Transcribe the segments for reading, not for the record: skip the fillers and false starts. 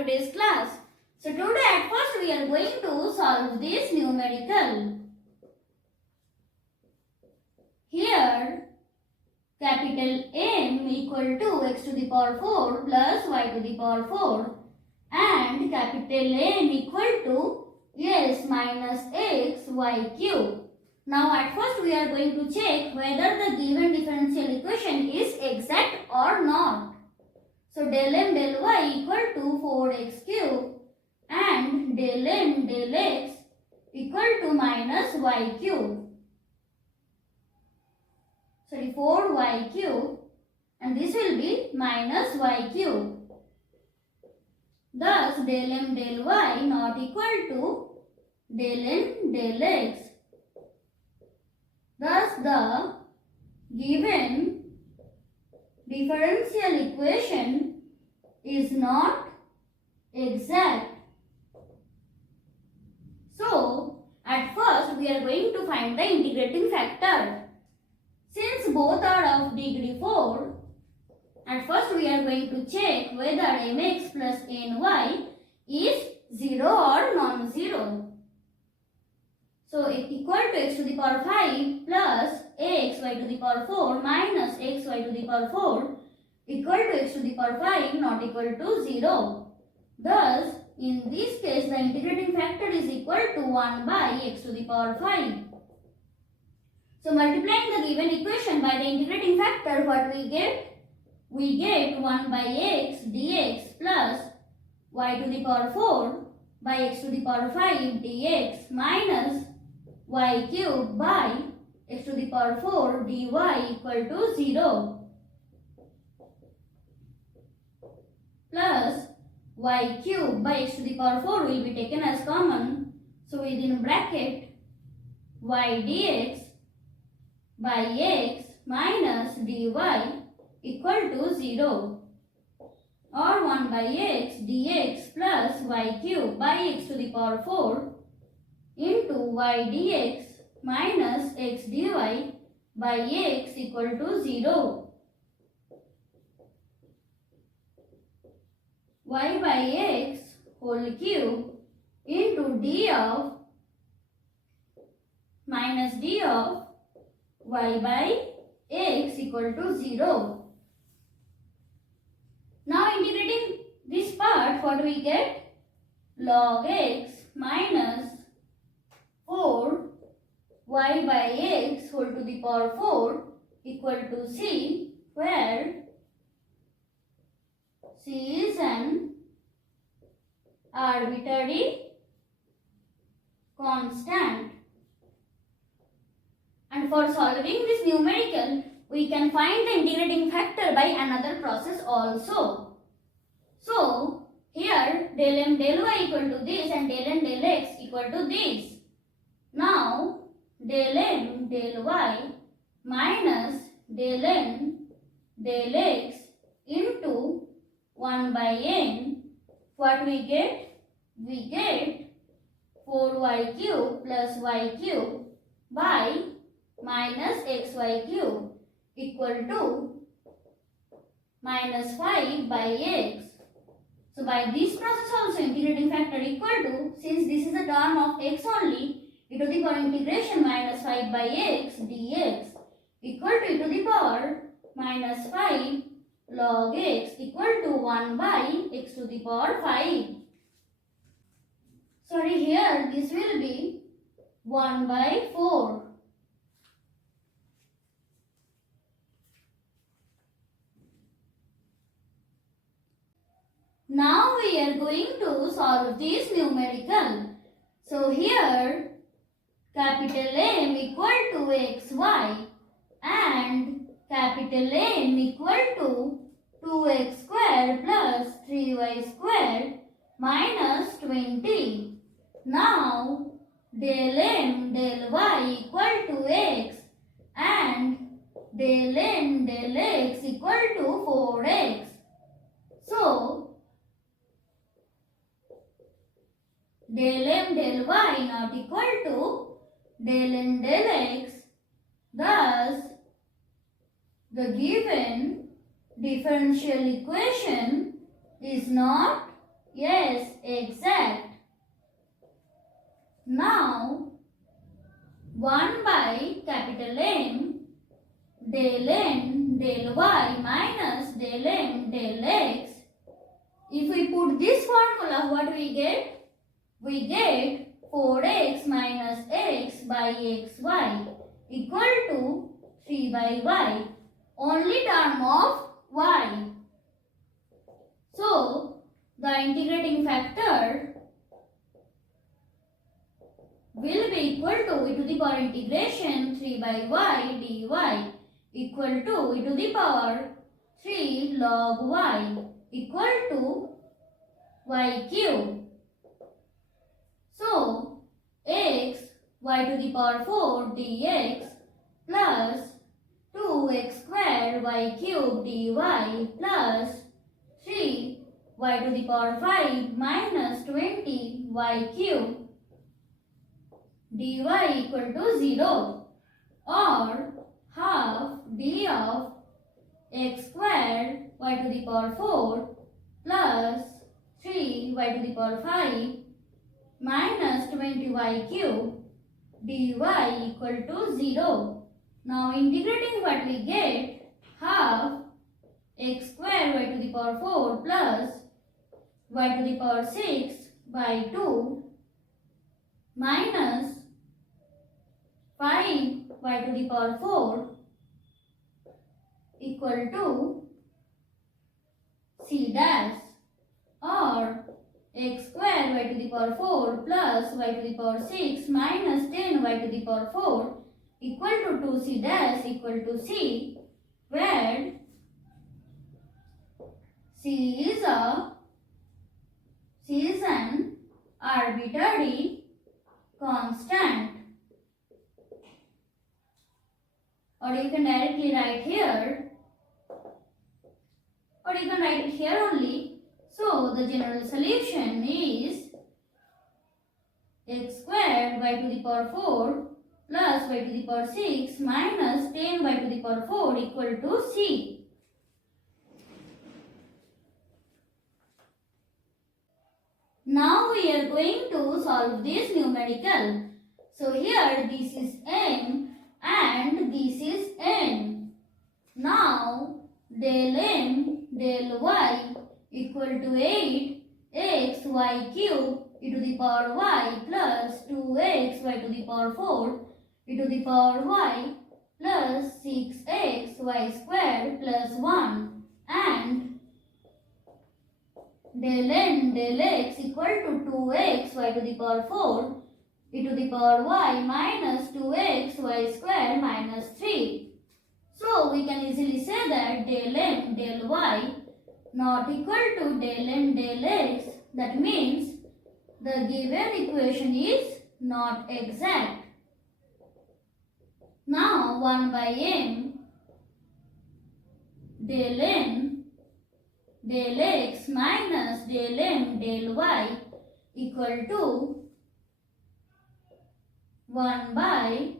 today's class. So today at first we are going to solve this numerical. Here capital M equal to x to the power 4 plus y to the power 4 and capital N equal to s minus x y cube. Now at first we are going to check whether the given differential equation is exact or not. So del m del y equal to 4x cube and del m del x equal to minus y cube. Sorry, 4y cube and this will be minus y cube. Thus del m del y not equal to del n del x. Thus the given differential equation is not exact. So at first we are going to find the integrating factor. Since both are of degree 4, at first we are going to check whether mx plus ny is 0 or non-zero. So equal to x to the power 5 plus xy to the power 4 minus xy to the power 4 equal to x to the power 5 not equal to 0. Thus, in this case the integrating factor is equal to 1 by x to the power 5. So multiplying the given equation by the integrating factor, what we get? We get 1 by x dx plus y to the power 4 by x to the power 5 dx minus y cube by x to the power 4 dy equal to 0 plus y cube by x to the power 4 will be taken as common. So within bracket y dx by x minus dy equal to 0 or 1 by x dx plus y cube by x to the power 4 into y dx minus x dy by x equal to 0. Y by x whole cube into d of minus d of y by x equal to 0. Now integrating this part, what we get? Log x minus 4 y by x whole to the power 4 equal to c, where c is an arbitrary constant. And for solving this numerical, we can find the integrating factor by another process also. So here del m del y equal to this and del n del x equal to this. Now del m del y minus del n del x into 1 by n, what we get? We get 4y cube plus y cube by minus xy cube equal to minus 5 by x. So by this process also integrating factor equal to, since this is a term of x only, e to the power integration minus 5 by x dx equal to e to the power minus 5 log x equal to 1 by x to the power 5. Sorry, here this will be 1 by 4. Now we are going to solve this numerical. So here capital M equal to xy and capital N equal to 2x square plus 3y square minus 20. Now del M del y equal to x and del N del x equal to 4x. So del m del y not equal to del n del x. Thus, the given differential equation is not Yes, exact. Now 1 by capital M del n del y minus del m del x. If we put this formula, what we get? We get 4x minus x by xy equal to 3 by y. Only term of y. So, the integrating factor will be equal to e to the power integration 3 by y dy equal to e to the power 3 log y equal to y cube. So, x y to the power 4 dx plus 2x square y cube dy plus 3 y to the power 5 minus 20 y cube dy equal to 0, or half d of x squared y to the power 4 plus 3 y to the power 5 minus 20y cube dy equal to 0. Now integrating, what we get? Half x squared y to the power 4 plus y to the power 6 by 2 minus 5 y to the power 4 equal to c dash, or x square y to the power 4 plus y to the power 6 minus 10 y to the power 4 equal to 2c dash equal to c, where c is an arbitrary constant. Or you can directly write here, or you can write it here only. So the general solution is x squared y to the power 4 plus y to the power 6 minus 10 y to the power 4 equal to c. Now we are going to solve this numerical. So here this is m and this is n. Now del m del y equal to 8 x y cube e to the power y plus 2x y to the power 4 e to the power y plus 6x y square plus 1, and del n del x equal to 2x y to the power 4 e to the power y minus 2x y square minus 3. So we can easily say that del m del y not equal to del m del x. That means the given equation is not exact. Now 1 by m del n del x minus del m del y equal to 1 by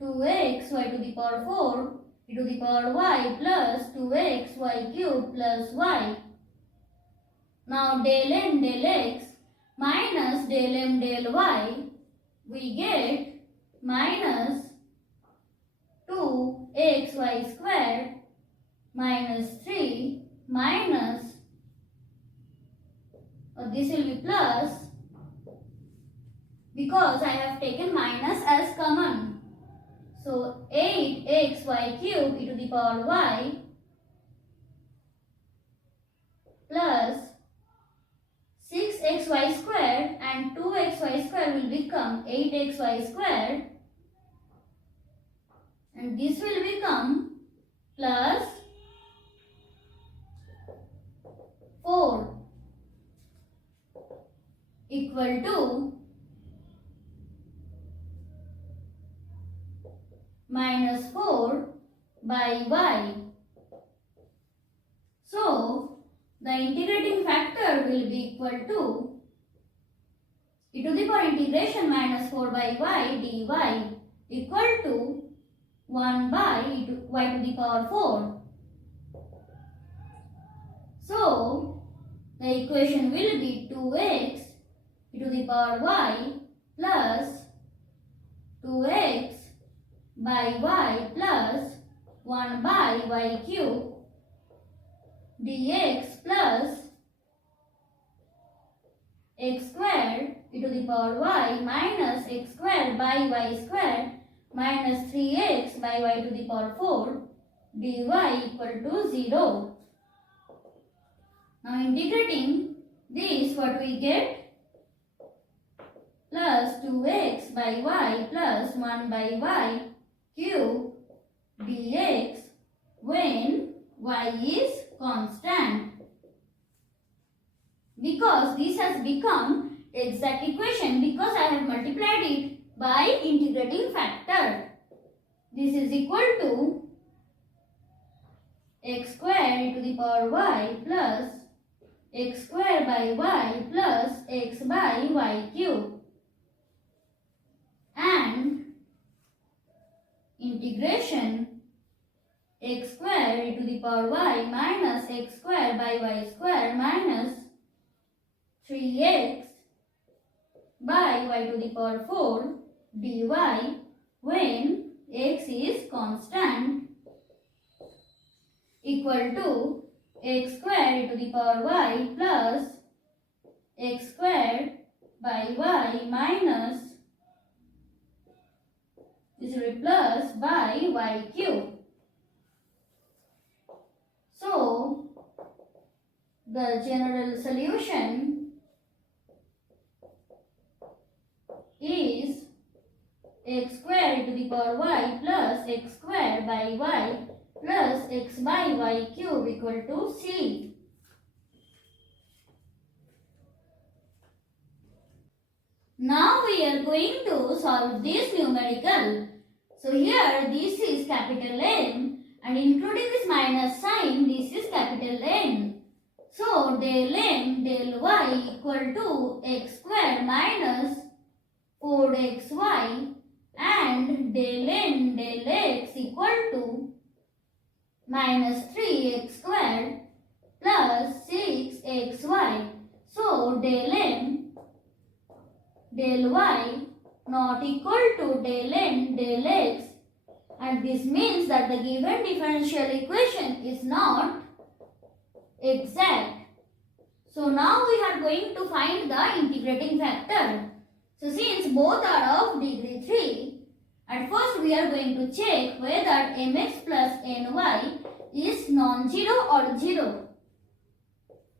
2x y to the power 4 e to the power y plus 2x y cube plus y. Now del n del x minus del m del y, we get minus 2xy squared minus 3 minus, this will be plus because I have taken minus as common. So 8xy cube e to the power y plus 6xy squared, and 2xy squared will become 8xy squared, and this will become plus 4 equal to minus 4 by y. So the integrating factor will be equal to e to the power integration minus 4 by y dy equal to 1 by y to the power 4. So the equation will be 2x e to the power y plus 2x by y plus 1 by y cube dx plus x squared e to the power y minus x squared by y squared minus 3x by y to the power 4 dy equal to 0. Now integrating this, what we get? Plus 2x by y plus 1 by y cube dx when y is constant. Because this has become exact equation because I have multiplied it by integrating factor. This is equal to x square e to the power y plus x square by y plus x by y cube and integration x square e to the power y minus x square by y square minus 3x by y to the power 4 dy when x is constant equal to x square e to the power y plus x square by y minus this will be plus by y cube. So the general solution is x square e to the power y plus x square by y plus x by y cube equal to C. Now we are going to solve this numerical. So here this is capital N and including this minus sign this is capital N. So del M del y equal to x square minus 4xy and del N del x equal to minus 3x squared plus 6xy. So del M del y not equal to del N del x and this means that the given differential equation is not exact. So now we are going to find the integrating factor. So since both are of degree 3, at first we are going to check whether mx plus ny is non-zero or 0.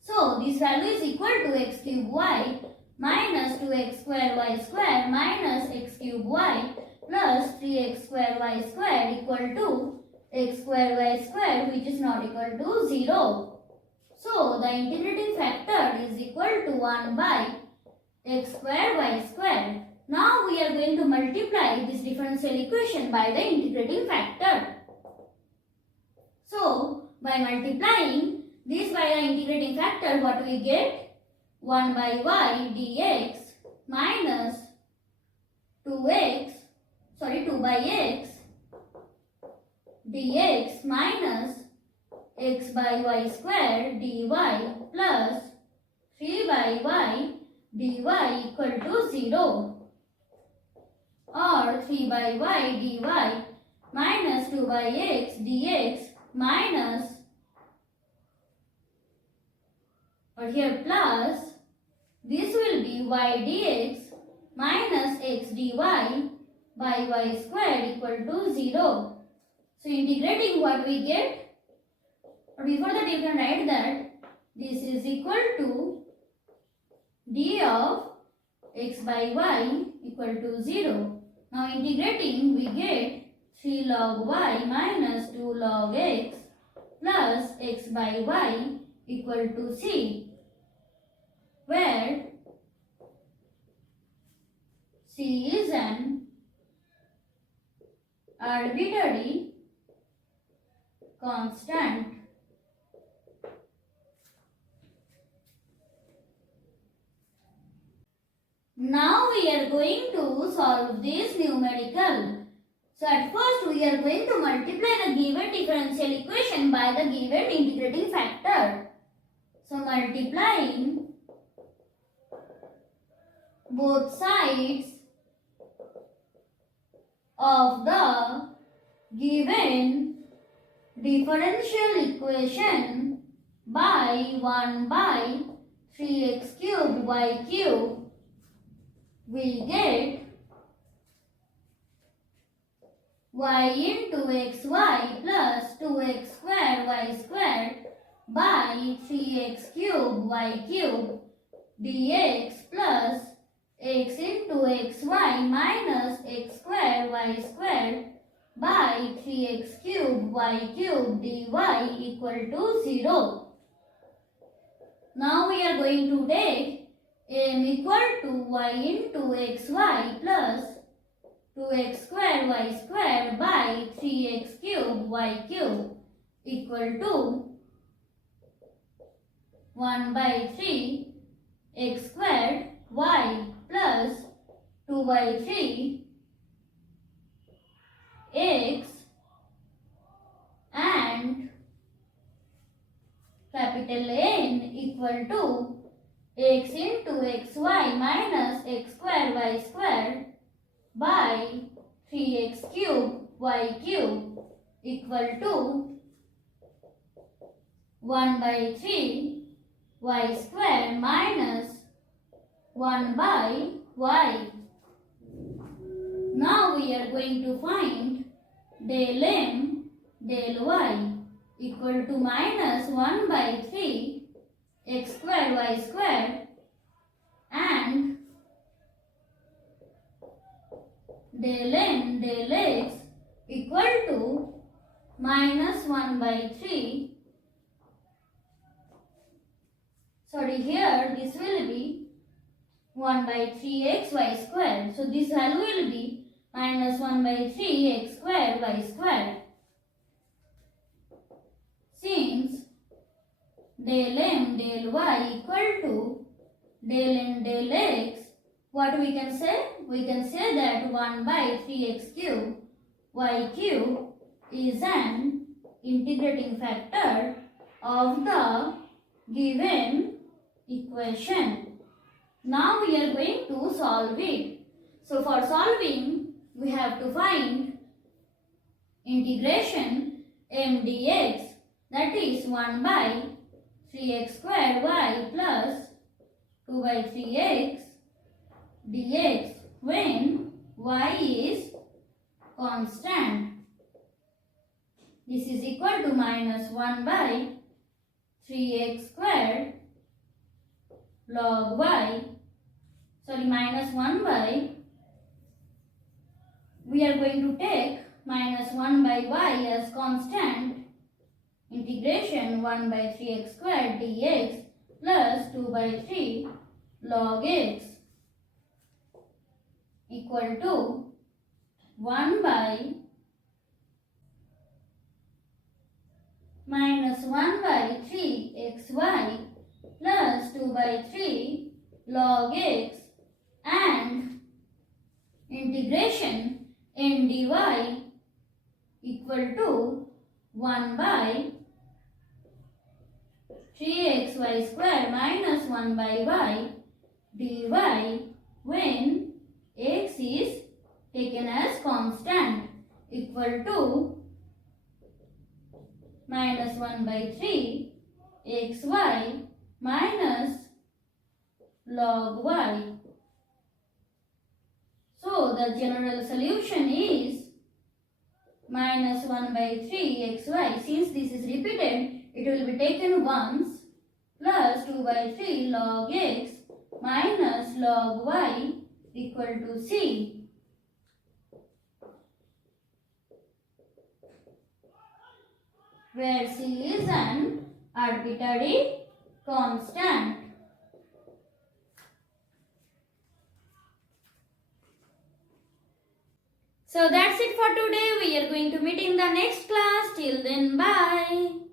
So this value is equal to x cube y minus 2x square y square minus x cube y plus 3x square y square equal to x square y square which is not equal to 0. So the integrating factor is equal to 1 by x square y square. Now we are going to multiply this differential equation by the integrating factor. So by multiplying this by the integrating factor, what we get? 1 by y dx minus 2 by x dx minus x by y square dy plus 3 by y dy equal to 0 or 3 by y dy minus 2 by x dx minus or here plus this will be y dx minus x dy by y square equal to 0. So integrating what we get, or before that you can write that this is equal to d of x by y equal to 0. Now integrating we get 3 log y minus 2 log x plus x by y equal to c, where c is an arbitrary constant. Now we are going to solve this numerical. So at first we are going to multiply the given differential equation by the given integrating factor. So multiplying both sides of the given differential equation by 1 by 3x cubed y cubed, we get y into xy plus 2x square y square by 3x cubed y cubed dx plus x into xy minus x square y square by 3x cubed y cubed dy equal to 0. Now we are going to take m equal to y into xy plus 2x square y square by 3x cubed y cubed equal to 1 by 3 x squared y plus 2 by 3 x and capital N equal to x into xy minus x square y square by 3x cubed y cubed equal to 1 by 3 y square minus 1 by y. Now we are going to find del m del y equal to minus 1 by 3 x square y square and del n del x equal to minus 1 by 3. Sorry, here this will be 1 by 3x y square. So this value will be minus 1 by 3x square y square. Since del m del y equal to del n del x, what we can say? We can say that 1 by 3x cube y cube is an integrating factor of the given equation. Now we are going to solve it. So for solving, we have to find integration m dx, that is 1 by 3x square y plus 2 by 3x dx when y is constant. This is equal to minus 1 by 3x squared log y, minus 1 by, we are going to take minus 1 by y as constant, integration 1 by 3x squared dx plus 2 by 3 log x equal to 1 by minus 1 by 3xy plus 2 by 3 log x and integration n dy equal to 1 by 3xy square minus 1 by y dy when x is taken as constant equal to minus 1 by 3 xy minus log y. So the general solution is minus 1 by 3 xy. Since this is repeated, it will be taken once plus 2 by 3 log x minus log y equal to c. Where c is an arbitrary constant. So that's it for today. We are going to meet in the next class. Till then, bye.